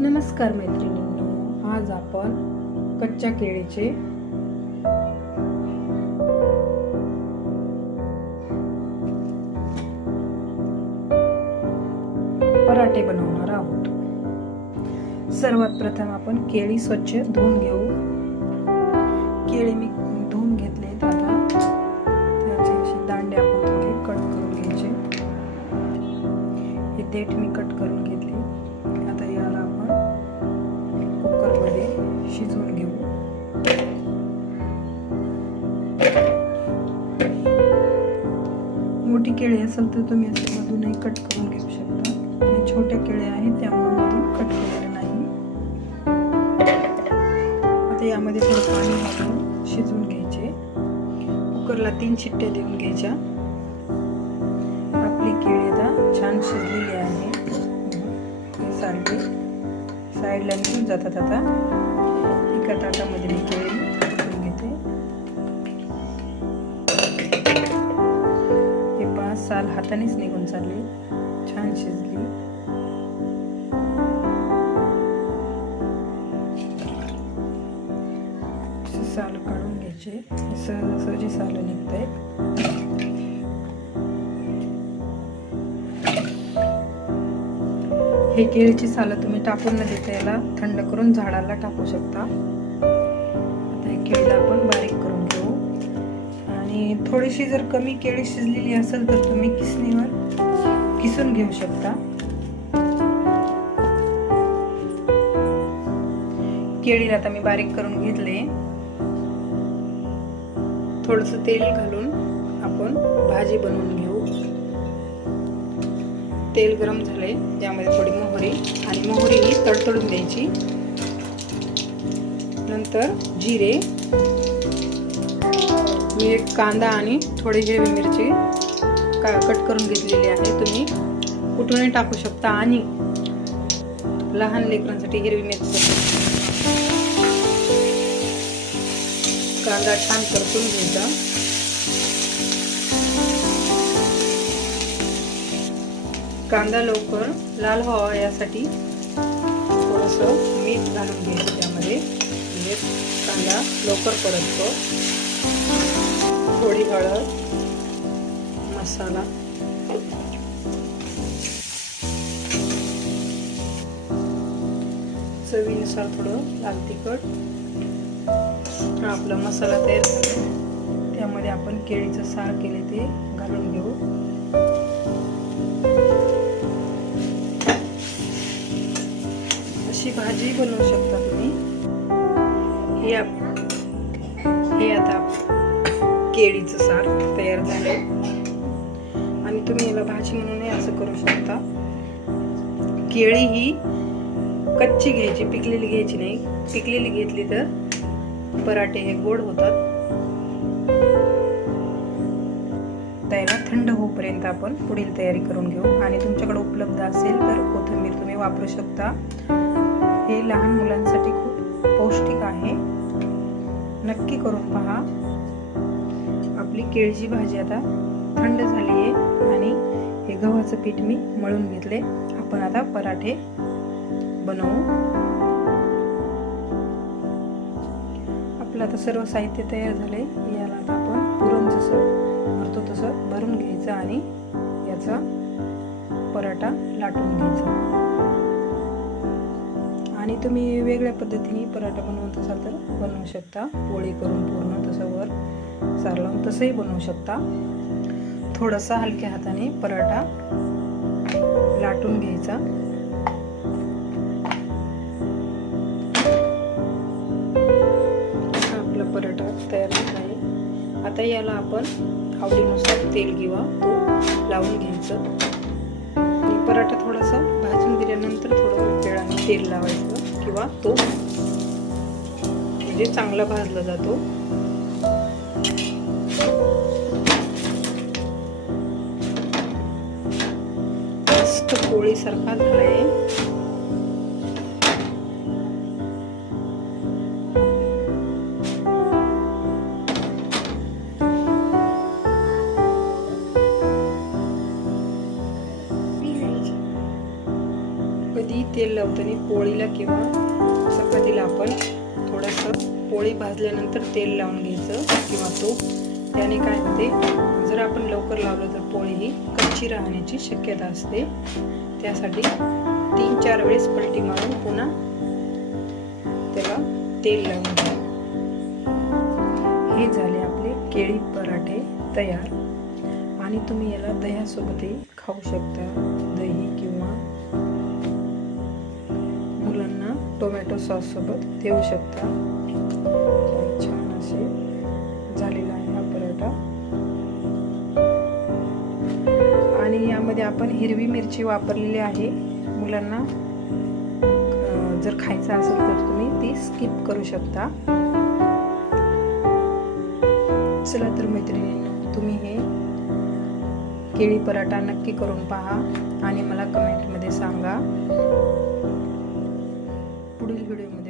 नमस्कार मैत्रिणींनो आज आपण कच्च्या केळीचे पराठे बनवणार आहोत. सर्वात प्रथम आपण केळी स्वच्छ धुवून घेऊ. केळी मी केळी असेल तर तुम्ही असे मधूनही कट करून घेऊ शकता. आणि छोट्या केळ्या आहेत त्यामुळे मधून कट केलेलं नाही. आता यामध्ये थोडं पाणी घालून शिजवून घ्यायचे. कुकरला तीन शिट्ट्या देऊन घ्यायच्या. आपली केळी आता छान शिजलेली आहे. सारखी साईडला निघून जातात आता एका ताटामध्ये साल हातानेच निघून चालले. छान शिजली. साल काढून घ्यायचे. सहज सहजी साल निघत आहेत हे केळीची सालं तुम्ही टाकून न देता याला. थंड करून झाडाला टाकू शकता. आता हे केळीला आपण बारीक करू आणि थोडीशी जर कमी केळी शिजलेली असेल तर तुम्ही किसणीवर किसून घेऊ शकता. केळीला आता मी बारीक करून घेतले. थोडस तेल घालून आपण भाजी बनवून घेऊ. तेल गरम झाले त्यामध्ये थोडी मोहरी आणि मोहरी ही तडतडून द्यायची. नंतर जिरे मी एक कांदा आणि थोडी हिरवी मिरची का कट करून घेतलेली आहे. तुम्ही कुठूनही टाकू शकता आणि लहान लेकरांसाठी हिरवी मिरची. कांदा छान परतून घ्यायचा. कांदा लवकर लाल व्हावा यासाठी थोडंसं मीठ घालून घ्यायचं त्यामध्ये. म्हणजे कांदा लवकर परततो. थोडी हळद मसाला. चवीनुसार थोडं लाल तिखट. हा आपला मसाला तयार झाला. त्यामध्ये आपण केळीचं सार केले ते घालून घेऊ. अशी भाजी बनवू शकता तुम्ही. हे हे आता केळीचं सार तयार झालं आणि तुम्ही याला भाजी म्हणूनही असं करू शकता. केळी ही कच्ची घ्यायची पिकलेली घ्यायची नाही. पिकलेली घेतली तर पराठे हे गोड होतात. त्याला थंड होईपर्यंत आपण पुढील तयारी करून घेऊ. आणि तुमच्याकडे उपलब्ध असेल तर कोथिंबीर तुम्ही वापरू शकता. हे लहान मुलांसाठी खूप पौष्टिक आहे. नक्की करून पहा. आपली केळीची भाजी आता थंड झाली आहे आणि हे गव्हाचं पीठ मी मळून घेतले. आपण आता पराठे बनवू. आपलं आता सर्व साहित्य तयार झाले याला आता आपण पुरण जसं भरतो तसं भरून घ्यायचं आणि याचा पराठा लाटून घ्यायचा. आणि तुम्ही वेगळ्या पद्धतीने पराठा बनवत असाल तर बनवू शकता. पोळी करून पूर्ण तसं वर सार लावून तसंही बनवू शकता. थोडासा हलक्या हाताने पराठा लाटून घ्यायचा. आपला पराठा तयार झाला आहे. आता याला आपण आवडीनुसार तेल किंवा तूप लावून घ्यायचं. आणि पराठा थोडासा भाजून दिल्यानंतर थोडं वेळाने तेल लावायचं किंवा तो म्हणजे चांगला भाजला जातो. मस्त पोळीसारखा झालाय कधी तेल लावताना पोळीला किंवा चपातीला आपण थोडंसं पोळी भाजल्यानंतर तेल लावून घ्यायचं किंवा तूप. त्याने काय होते जर आपण लवकर लावलं तर पोळी ही कच्ची राहण्याची शक्यता असते. त्यासाठी तीन चार वेळेस पलटी मारून पुन्हा त्याला तेल लावून घ्या. हे झाले आपले केळी पराठे तयार. आणि तुम्ही याला दह्यासोबतही खाऊ शकता. दही किंवा मुलांना टोमॅटो सॉस सोबत देऊ शकता. छान असे झालेलं आहे. यामध्ये आपण हिरवी मिरची वापरलेली आहे. मुलांना जर खायचं असेल तर तुम्ही ती स्किप करू शकता. चला तर मैत्रिणी तुम्ही हे केळी पराठा नक्की करून पहा आणि मला कमेंटमध्ये सांगा. पुढील व्हिडिओमध्ये